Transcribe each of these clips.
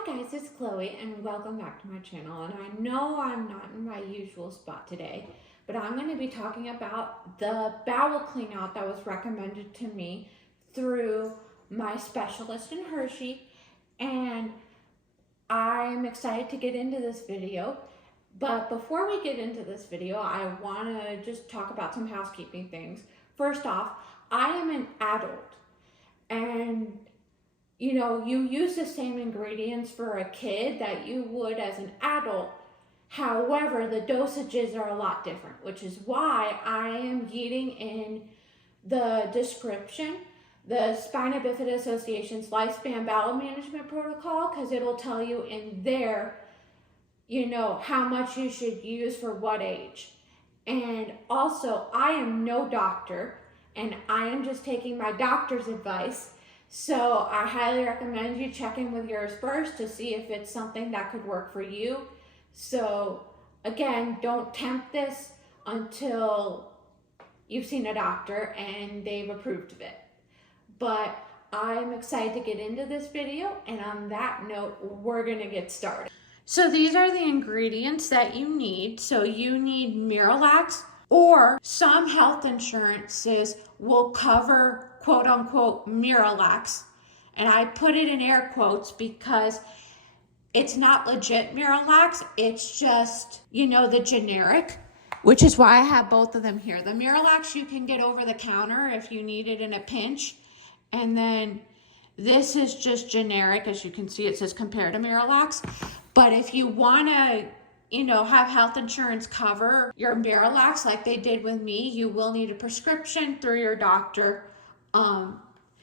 Hi guys, it's Chloe and welcome back to my channel. And I know I'm not in my usual spot today, but I'm going to be talking about the bowel clean out that was recommended to me through my specialist in Hershey. And I'm excited to get into this video. But before we get into this video, I want to just talk about some housekeeping things. First off, I am an adult and you use the same ingredients for a kid that you would as an adult. However, the dosages are a lot different, which is why I am getting in the description the Spina Bifida Associations Lifespan Bowel Management Protocol, because it'll tell you in there, how much you should use for what age. And also, I am no doctor, and I am just taking my doctor's advice. So I highly recommend you check in with yours first to see if it's something that could work for you. So again, don't tempt this until you've seen a doctor and they've approved of it. But I'm excited to get into this video, and on that note, we're gonna get started. So these are the ingredients that you need. So you need Miralax, or some health insurances will cover quote unquote Miralax, and I put it in air quotes because it's not legit Miralax, it's just the generic, which is why I have both of them here. The Miralax you can get over the counter if you need it in a pinch, and then this is just generic. As you can see, it says compared to Miralax. But if you want to have health insurance cover your Miralax like they did with me, you will need a prescription through your doctor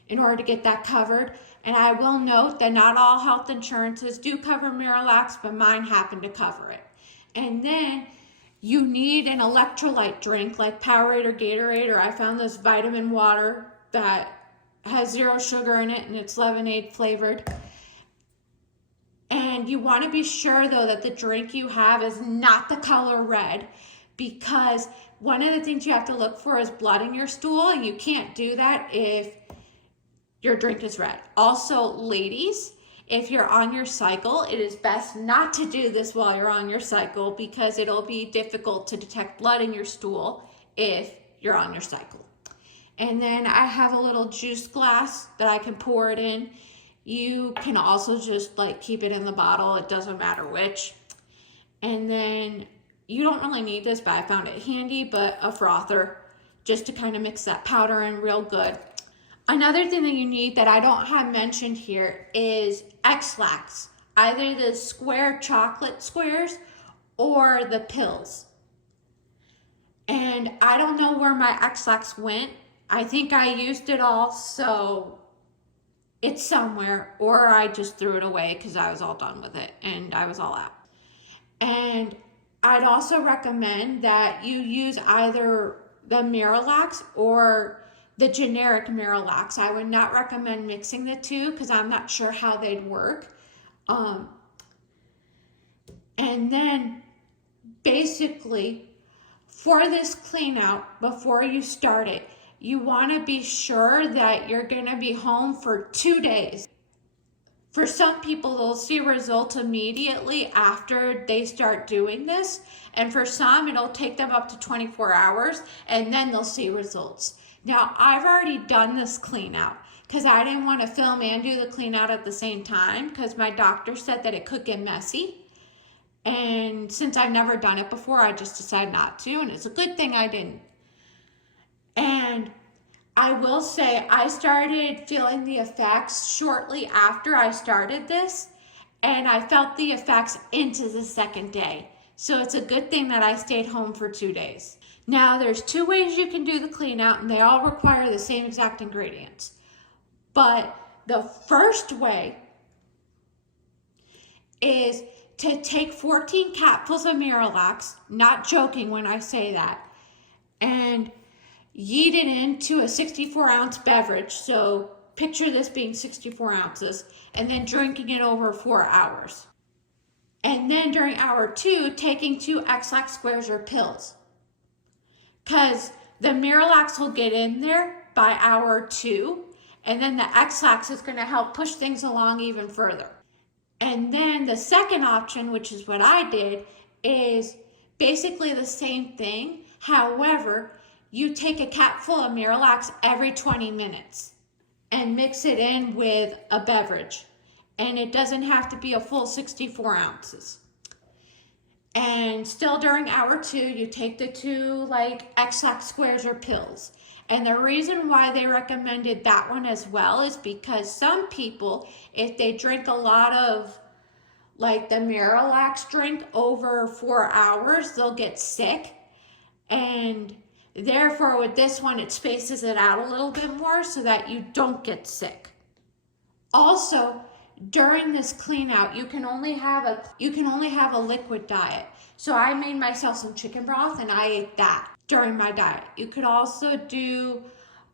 in order to get that covered. And I will note that not all health insurances do cover Miralax, but mine happen to cover it. And then you need an electrolyte drink like Powerade or Gatorade, or I found this vitamin water that has 0 sugar in it and it's lemonade flavored. And you want to be sure though that the drink you have is not the color red, because one of the things you have to look for is blood in your stool, and you can't do that if your drink is red. Also, ladies, if you're on your cycle, it is best not to do this while you're on your cycle, because it'll be difficult to detect blood in your stool if you're on your cycle. And then I have a little juice glass that I can pour it in. You can also just keep it in the bottle. It doesn't matter which. And then you don't really need this, but I found it handy, but a frother just to kind of mix that powder in real good. Another thing that you need that I don't have mentioned here is X-Lax, either the square chocolate squares or the pills. And I don't know where my X-Lax went. I think I used it all, so it's somewhere, or I just threw it away because I was all done with it and I was all out. And I'd also recommend that you use either the Miralax or the generic Miralax. I would not recommend mixing the two because I'm not sure how they'd work. And then basically for this clean out, before you start it, you want to be sure that you're going to be home for 2 days. For some people, they'll see results immediately after they start doing this. And for some, it'll take them up to 24 hours and then they'll see results. Now, I've already done this clean out because I didn't want to film and do the clean out at the same time because my doctor said that it could get messy. And since I've never done it before, I just decided not to. And it's a good thing I didn't. And I will say I started feeling the effects shortly after I started this, and I felt the effects into the second day. So it's a good thing that I stayed home for 2 days. Now there's 2 ways you can do the clean out, and they all require the same exact ingredients. But the first way is to take 14 capfuls of Miralax, not joking when I say that, and yeet it into a 64-ounce beverage. So picture this being 64 ounces, and then drinking it over 4 hours. And then during hour 2, taking 2 X-Lax squares or pills, because the Miralax will get in there by hour 2, and then the X-Lax is going to help push things along even further. And then the second option, which is what I did, is basically the same thing. However, you take a capful of Miralax every 20 minutes and mix it in with a beverage. And it doesn't have to be a full 64 ounces. And still during hour 2, you take the 2 like X-Lax squares or pills. And the reason why they recommended that one as well is because some people, if they drink a lot of like the Miralax drink over 4 hours, they'll get sick. And therefore with this one, it spaces it out a little bit more so that you don't get sick. Also, during this clean out, you can only have a liquid diet. So I made myself some chicken broth and I ate that during my diet. You could also do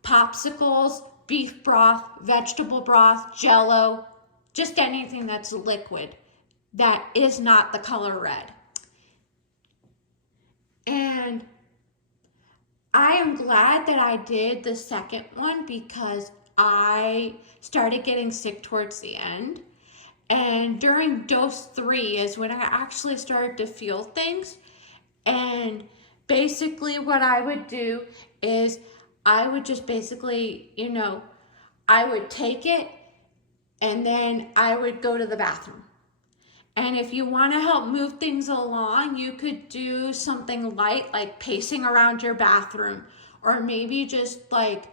popsicles, beef broth, vegetable broth, jello, just anything that's liquid that is not the color red. And I am glad that I did the second one because I started getting sick towards the end. And during dose 3 is when I actually started to feel things. And basically what I would do is I would just basically, I would take it and then I would go to the bathroom. And if you want to help move things along, you could do something light like pacing around your bathroom, or maybe just like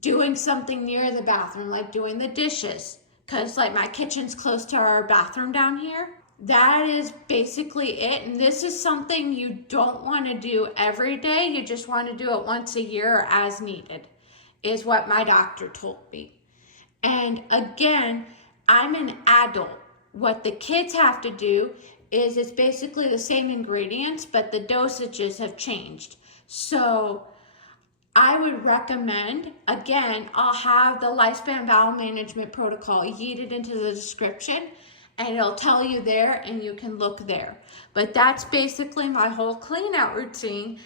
doing something near the bathroom, like doing the dishes, because like my kitchen's close to our bathroom down here. That is basically it. And this is something you don't want to do every day. You just want to do it once a year or as needed, is what my doctor told me. And again, I'm an adult. What the kids have to do is it's basically the same ingredients, but the dosages have changed. So I would recommend, again, I'll have the Lifespan Bowel Management Protocol yeeted into the description, and it'll tell you there and you can look there. But that's basically my whole clean out routine.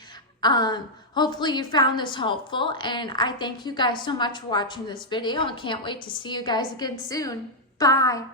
Hopefully you found this helpful, and I thank you guys so much for watching this video and can't wait to see you guys again soon. Bye.